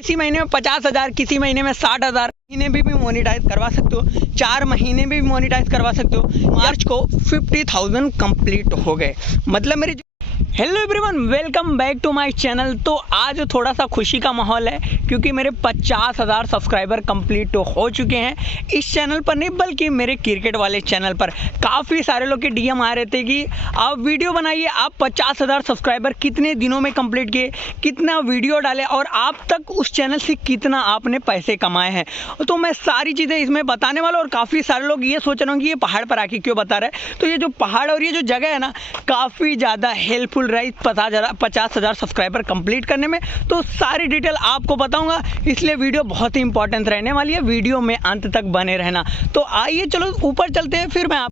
किसी महीने में 50,000, किसी महीने में 60,000, महीने भी मोनेटाइज करवा सकते हो, 4 महीने में भी मोनेटाइज करवा सकते हो। मार्च को 50,000 कंप्लीट हो गए। मतलब मेरी hello everyone, welcome back to my channel. तो आज थोड़ा सा खुशी का माहौल है क्योंकि मेरे 50,000 सब्सक्राइबर कंप्लीट हो चुके हैं। इस चैनल पर नहीं बल्कि मेरे क्रिकेट वाले चैनल पर काफ़ी सारे लोग के डीएम आ रहे थे कि आप वीडियो बनाइए, आप 50,000 सब्सक्राइबर कितने दिनों में कंप्लीट किए, कितना वीडियो डाले और आप तक उस चैनल से कितना आपने पैसे कमाए हैं। तो मैं सारी चीज़ें इसमें बताने वाला। और काफ़ी सारे लोग ये सोच रहे होंगे ये पहाड़ पर आके क्यों बता रहे हैं। तो ये जो पहाड़ और ये जो जगह है ना, काफ़ी ज़्यादा हेल्पफुल रही 50,000 सब्सक्राइबर कंप्लीट करने में। तो सारी डिटेल आपको बताऊंगा, इसलिए वीडियो बहुत ही इंपॉर्टेंट रहने वाली है। वीडियो में अंत तक बने रहना। तो आइए चलो ऊपर चलते हैं, फिर मैं आप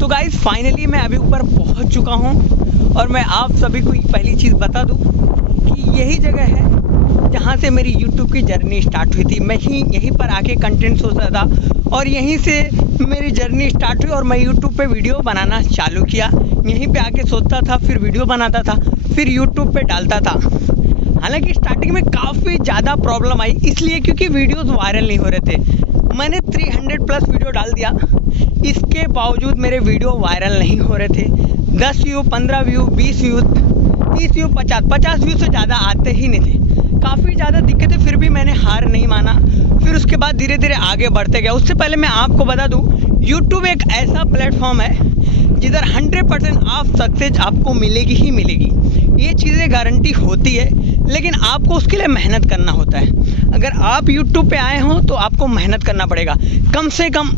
तो गाइस फाइनली मैं अभी ऊपर पहुंच चुका हूं और मैं आप सभी को पहली चीज़ बता दूं कि यही जगह है जहाँ से मेरी YouTube की जर्नी स्टार्ट हुई थी। मैं यहीं पर आके कंटेंट सोचता था और यहीं से मेरी जर्नी स्टार्ट हुई और मैं YouTube पे वीडियो बनाना चालू किया। यहीं पे आके सोचता था, फिर वीडियो बनाता था, फिर YouTube पे डालता था। हालांकि स्टार्टिंग में काफ़ी ज़्यादा प्रॉब्लम आई, इसलिए क्योंकि वीडियोस वायरल नहीं हो रहे थे। मैंने 300 प्लस वीडियो डाल दिया, इसके बावजूद मेरे वीडियो वायरल नहीं हो रहे थे। 10 view, 15 view, 20 view, 30 view, 50 view से ज़्यादा आते ही नहीं थे। काफ़ी ज़्यादा दिक्कतें, फिर भी मैंने हार नहीं माना। फिर उसके बाद धीरे धीरे आगे बढ़ते गया। उससे पहले मैं आपको बता दूं, YouTube एक ऐसा प्लेटफॉर्म है जिधर 100% ऑफ सक्सेस आपको मिलेगी ही मिलेगी। ये चीज़ें गारंटी होती है, लेकिन आपको उसके लिए मेहनत करना होता है। अगर आप YouTube पे आए हों तो आपको मेहनत करना पड़ेगा। कम से कम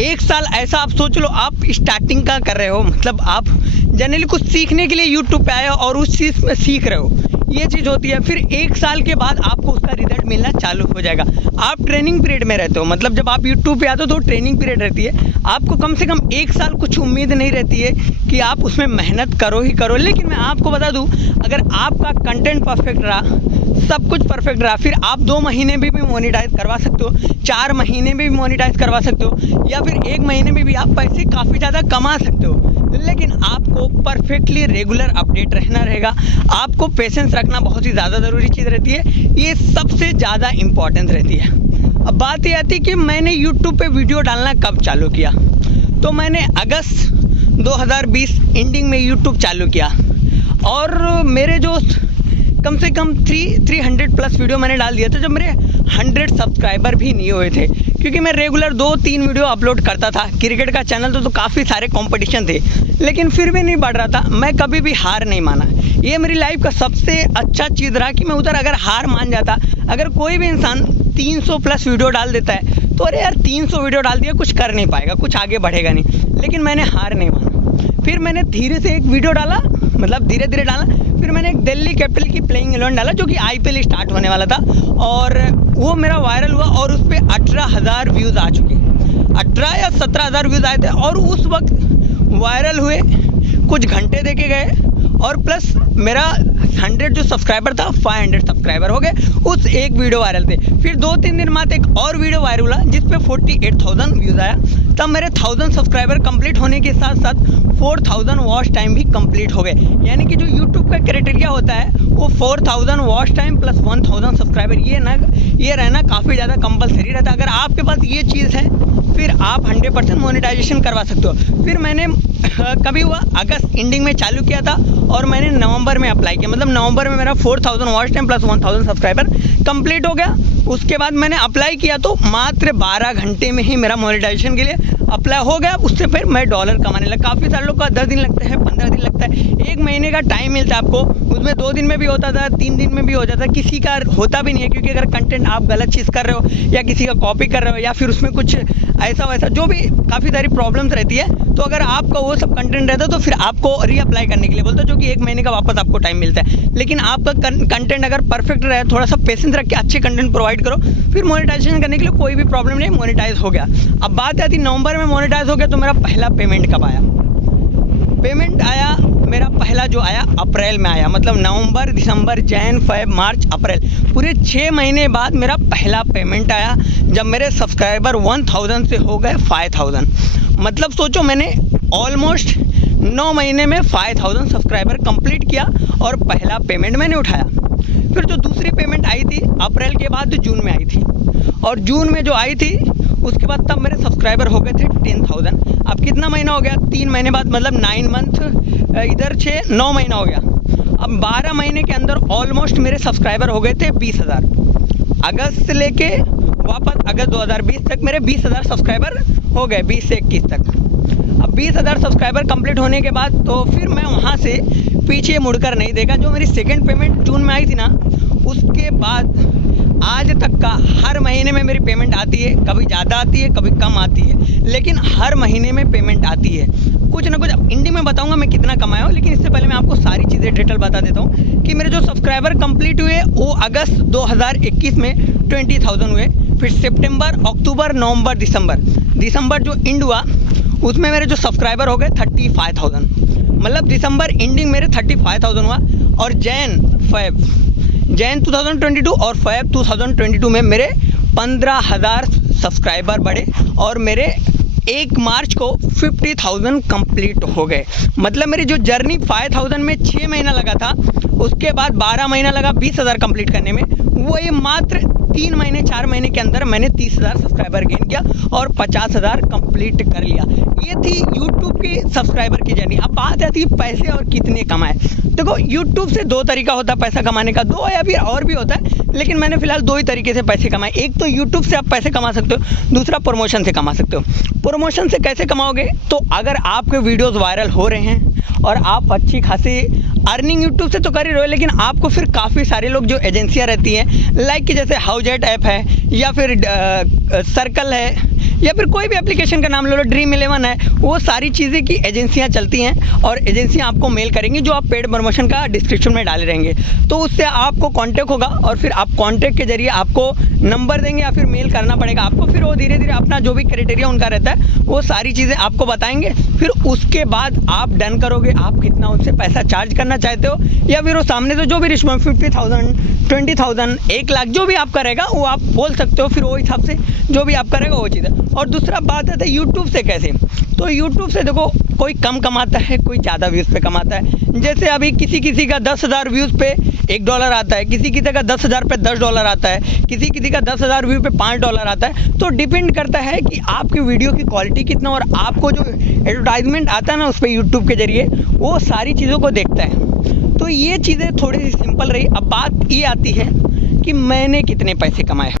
1 साल ऐसा आप सोच लो, आप स्टार्टिंग का कर रहे हो, मतलब आप जनरली कुछ सीखने के लिए YouTube पे आए हो और उस चीज़ में सीख रहे हो, ये चीज़ होती है। फिर 1 साल के बाद आपको उसका रिजल्ट मिलना चालू हो जाएगा। आप ट्रेनिंग पीरियड में रहते हो, मतलब जब आप YouTube पे आते हो तो ट्रेनिंग पीरियड रहती है। आपको कम से कम 1 साल कुछ उम्मीद नहीं रहती है कि आप उसमें मेहनत करो ही करो। लेकिन मैं आपको बता दूं, अगर आपका कंटेंट परफेक्ट रहा, सब कुछ परफेक्ट रहा, फिर आप 2 महीने में भी मोनेटाइज करवा सकते हो, 4 महीने में भी मोनेटाइज करवा सकते हो, या फिर 1 महीने में भी आप पैसे काफ़ी ज़्यादा कमा सकते हो। लेकिन आपको परफेक्टली रेगुलर अपडेट रहना रहेगा। आपको पेशेंस रखना बहुत ही ज़्यादा ज़रूरी चीज़ रहती है, ये सबसे ज़्यादा इम्पॉर्टेंट रहती है। अब बात ये आती है कि मैंने YouTube पे वीडियो डालना कब चालू किया। तो मैंने अगस्त 2020 एंडिंग में YouTube चालू किया और मेरे जो कम से कम 300 प्लस वीडियो मैंने डाल दिया था जब मेरे 100 सब्सक्राइबर भी नहीं हुए थे। क्योंकि मैं रेगुलर 2-3 वीडियो अपलोड करता था। क्रिकेट का चैनल तो काफ़ी सारे कंपटीशन थे, लेकिन फिर भी नहीं बढ़ रहा था। मैं कभी भी हार नहीं माना। ये मेरी लाइफ का सबसे अच्छा चीज़ रहा कि मैं उधर अगर हार मान जाता, अगर कोई भी इंसान 300 प्लस वीडियो डाल देता है तो अरे यार 300 वीडियो डाल दिया, कुछ कर नहीं पाएगा, कुछ आगे बढ़ेगा नहीं। लेकिन मैंने हार नहीं माना। फिर मैंने धीरे से एक वीडियो डाला, मतलब धीरे धीरे डाला। फिर मैंने एक दिल्ली कैपिटल की प्लेइंग 11 डाला जो कि IPL स्टार्ट होने वाला था और वो मेरा वायरल हुआ और उस पर 18,000 व्यूज़ आ चुके। 18 या 17,000 व्यूज़ आए थे और उस वक्त वायरल हुए, कुछ घंटे देखे गए और प्लस मेरा 100 जो सब्सक्राइबर था 500 सब्सक्राइबर हो गए उस एक वीडियो वायरल थे। फिर 2-3 दिन बाद एक और वीडियो वायरल हुआ जिस पे 48,000 व्यूज़ आया। तब मेरे 1000 सब्सक्राइबर कंप्लीट होने के साथ साथ 4000 वॉच टाइम भी कंप्लीट हो गए। यानी कि जो YouTube का क्राइटेरिया होता है वो 4000 वॉच टाइम प्लस 1000 सब्सक्राइबर, ये रहना काफ़ी ज़्यादा कंपलसरी रहता है। अगर आपके पास ये चीज़ है फिर आप 100% मोनेटाइजेशन करवा सकते हो। फिर मैंने कभी हुआ अगस्त एंडिंग में चालू किया था और मैंने नवंबर में अप्लाई किया। मतलब नवंबर में मेरा 4000 watch time plus 1000 subscriber complete हो गया। उसके बाद मैंने अप्लाई किया तो मात्र 12 घंटे में ही मेरा मोनेटाइजेशन के लिए अप्लाई हो गया। उससे फिर मैं डॉलर कमाने लगा। काफ़ी सारे लोग का 10 दिन लगते हैं, 15 दिन लगता है, 1 महीने का टाइम मिलता है आपको। उसमें 2 दिन में भी होता था, 3 दिन में भी हो जाता है। किसी का होता भी नहीं है, क्योंकि अगर कंटेंट आप गलत चीज़ कर रहे हो या किसी का कॉपी कर रहे हो या फिर उसमें कुछ ऐसा वैसा जो भी काफ़ी सारी प्रॉब्लम्स रहती है, तो अगर आपका वो सब कंटेंट रहता है तो फिर आपको रीअप्लाई करने के लिए बोलता है, जो कि 1 महीने का वापस आपको टाइम मिलता है। लेकिन आपका कंटेंट अगर परफेक्ट रहे, थोड़ा सा पेशेंस रख के अच्छे कंटेंट प्रोवाइड करो, फिर मोनेटाइजेशन करने के लिए कोई भी प्रॉब्लम नहीं, मोनेटाइज हो गया। अब बात आती नवंबर में मोनेटाइज हो गया तो मेरा पहला पेमेंट कब आया। पेमेंट आया मेरा पहला जो आया अप्रैल में आया। मतलब नवंबर, दिसंबर, जैन, फेब, मार्च, अप्रैल, पूरे 6 महीने बाद मेरा पहला पेमेंट आया जब मेरे सब्सक्राइबर 1000 से हो गए 5000। मतलब सोचो मैंने ऑलमोस्ट 9 महीने में 5000 सब्सक्राइबर कंप्लीट किया और पहला पेमेंट मैंने उठाया। फिर जो दूसरी पेमेंट आई थी अप्रैल के बाद जून में आई थी, और जून में जो आई थी उसके बाद तब मेरे सब्सक्राइबर हो गए थे 10,000। अब कितना महीना हो गया, 3 महीने बाद, मतलब 9 मंथ, इधर 9 महीना हो गया। अब 12 महीने के अंदर ऑलमोस्ट मेरे सब्सक्राइबर हो गए थे 20,000। अगस्त से लेके वापस अगस्त 2020 तक मेरे 20,000 सब्सक्राइबर हो गए, 20 से 21 तक। अब 20,000 सब्सक्राइबर कंप्लीट होने के बाद तो फिर मैं वहाँ से पीछे मुड़कर नहीं देखा। जो मेरी सेकंड पेमेंट जून में आई थी ना, उसके बाद आज तक का हर महीने में मेरी पेमेंट आती है। कभी ज़्यादा आती है, कभी कम आती है, लेकिन हर महीने में पेमेंट आती है। कुछ ना कुछ एंडिंग में बताऊंगा मैं कितना कमाया हूँ, लेकिन इससे पहले मैं आपको सारी चीज़ें डिटेल बता देता हूँ कि मेरे जो सब्सक्राइबर कंप्लीट हुए वो अगस्त 2021 में 20,000 हुए। फिर सितंबर, अक्टूबर, नवंबर, दिसंबर जो एंड हुआ उसमें मेरे जो सब्सक्राइबर हो गए 35,000। मतलब दिसंबर एंडिंग मेरे 35,000 हुआ। और जैन 2022 और फेब 2022 में मेरे 15,000 सब्सक्राइबर बढ़े और मेरे 1 मार्च को 50,000 कंप्लीट हो गए। मतलब मेरी जो जर्नी 5,000 में 6 महीना लगा था, उसके बाद 12 महीना लगा 20,000 कंप्लीट करने में, वही मात्र 3 महीने 4 महीने के अंदर मैंने 30,000 सब्सक्राइबर गेन किया और 50,000 कंप्लीट कर लिया। ये थी यूट्यूब की सब्सक्राइबर की जर्नी। अब बात आती है पैसे और कितने कमाए। देखो, यूट्यूब से 2 तरीका होता है पैसा कमाने का, 2 या फिर और भी होता है, लेकिन मैंने फिलहाल 2 ही तरीके से पैसे कमाए। एक तो यूट्यूब से आप पैसे कमा सकते हो, दूसरा प्रमोशन से कमा सकते हो। प्रमोशन से कैसे कमाओगे, तो अगर आपके वीडियोस वायरल हो रहे हैं और आप अच्छी खासी अर्निंग यूट्यूब से तो कर ही रहे हो, लेकिन आपको फिर काफ़ी सारे लोग जो एजेंसियां रहती हैं, लाइक कि जैसे हाउजेट ऐप है या फिर सर्कल है या फिर कोई भी एप्लीकेशन का नाम ले लो, ड्रीम 11 है, वो सारी चीज़ें की एजेंसियां चलती हैं और एजेंसियां आपको मेल करेंगी जो आप पेड प्रमोशन का डिस्क्रिप्शन में डाले रहेंगे। तो उससे आपको कांटेक्ट होगा और फिर आप कांटेक्ट के जरिए आपको नंबर देंगे या फिर मेल करना पड़ेगा आपको। फिर वो धीरे धीरे अपना जो भी क्राइटेरिया उनका रहता है वो सारी चीज़ें आपको बताएंगे। फिर उसके बाद आप डन करोगे आप कितना उनसे पैसा चार्ज करना चाहते हो, या फिर वो सामने से जो भी रिस्पॉन्स 50,000, 20,000, 1 लाख जो भी आपका रहेगा वो आप बोल सकते हो। फिर वो हिसाब से जो भी आपका रहेगा वो चीज़ है। और दूसरा बात है यूट्यूब से कैसे, तो यूट्यूब से देखो कोई कम कमाता है, कोई ज़्यादा व्यूज़ पे कमाता है। जैसे अभी किसी का 10,000 व्यूज़ पे $1 आता है, किसी का 10,000 पे $10 आता है, किसी का 10,000 व्यू पे $5 आता है। तो डिपेंड करता है कि आपकी वीडियो की क्वालिटी कितना और आपको जो एडवर्टाइजमेंट आता है ना उस पर यूट्यूब के जरिए, वो सारी चीज़ों को देखता है। तो ये चीज़ें थोड़ी सी सिंपल रही। अब बात ये आती है कि मैंने कितने पैसे कमाए।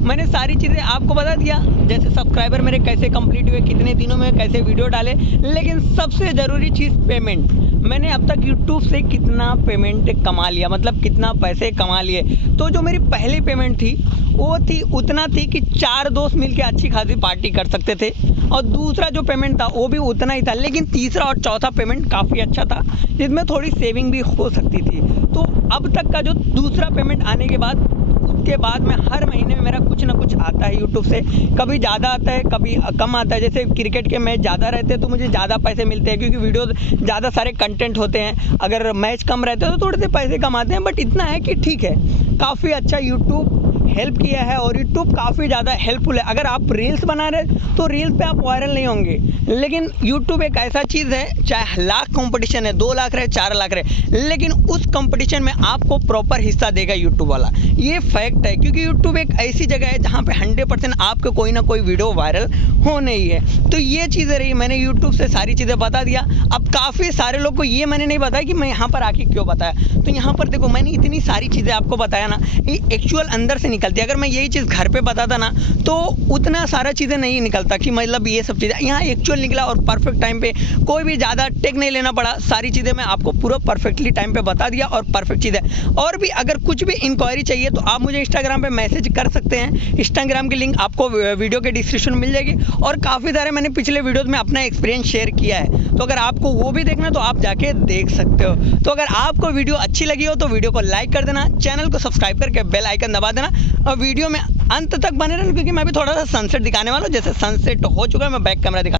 मैंने सारी चीज़ें आपको बता दिया, जैसे सब्सक्राइबर मेरे कैसे कंप्लीट हुए, कितने दिनों में कैसे वीडियो डाले, लेकिन सबसे ज़रूरी चीज़ पेमेंट। मैंने अब तक यूट्यूब से कितना पेमेंट कमा लिया, मतलब कितना पैसे कमा लिए। तो जो मेरी पहली पेमेंट थी वो थी उतना थी कि 4 दोस्त मिलके अच्छी खासी पार्टी कर सकते थे, और दूसरा जो पेमेंट था वो भी उतना ही था, लेकिन तीसरा और चौथा पेमेंट काफ़ी अच्छा था जिसमें थोड़ी सेविंग भी हो सकती थी। तो अब तक का जो दूसरा पेमेंट आने के बाद, उसके बाद में हर महीने में मेरा कुछ ना कुछ आता है यूट्यूब से। कभी ज़्यादा आता है, कभी कम आता है। जैसे क्रिकेट के मैच ज़्यादा रहते हैं तो मुझे ज़्यादा पैसे मिलते हैं, क्योंकि वीडियो ज़्यादा सारे कंटेंट होते हैं। अगर मैच कम रहते हैं तो थोड़े से पैसे कम आते हैं, बट इतना है कि ठीक है, काफ़ी अच्छा यूट्यूब हेल्प किया है और यूट्यूब काफ़ी ज़्यादा हेल्पफुल है। अगर आप रील्स बना रहे तो रील्स पे आप वायरल नहीं होंगे, लेकिन यूट्यूब एक ऐसा चीज़ है, चाहे लाख कंपटीशन है, 2 लाख रहे, 4 लाख रहे, लेकिन उस कंपटीशन में आपको प्रॉपर हिस्सा देगा यूट्यूब वाला। ये फैक्ट है, क्योंकि यूट्यूब एक ऐसी जगह है जहाँ पे 100% आपके कोई ना कोई वीडियो वायरल होने ही है। तो ये चीज़ें रही, मैंने यूट्यूब से सारी चीज़ें बता दिया। अब काफ़ी सारे लोग को ये मैंने नहीं बताया कि मैं यहाँ पर आके क्यों बताया। तो यहाँ पर देखो, मैंने इतनी सारी चीज़ें आपको बताया ना, ये एक्चुअल अंदर से निकलती है। अगर मैं यही चीज़ घर पे बताता ना तो उतना सारा चीज़ें नहीं निकलता कि मतलब ये सब चीज़ें यहाँ एक्चुअल निकला, और परफेक्ट टाइम पे कोई भी ज़्यादा टेक नहीं लेना पड़ा। सारी चीज़ें मैं आपको पूरा परफेक्टली टाइम पे बता दिया और परफेक्ट चीज़ें। और भी अगर कुछ भी इंक्वायरी चाहिए तो आप मुझे इंस्टाग्राम पे मैसेज कर सकते हैं। इंस्टाग्राम की लिंक आपको वीडियो के डिस्क्रिप्शन में मिल जाएगी, और काफ़ी सारे मैंने पिछले वीडियोज़ में अपना एक्सपीरियंस शेयर किया है, तो अगर आपको वो भी देखना तो आप जाके देख सकते हो। तो अगर आपको वीडियो अच्छी लगी हो तो वीडियो को लाइक कर देना, चैनल को सब्सक्राइब करके बेल आइकन दबा देना, और वीडियो में अंत तक बने रहना, क्योंकि मैं भी थोड़ा सा सनसेट दिखाने वाला हूँ। जैसे सनसेट हो चुका है, मैं बैक कैमरा दिखा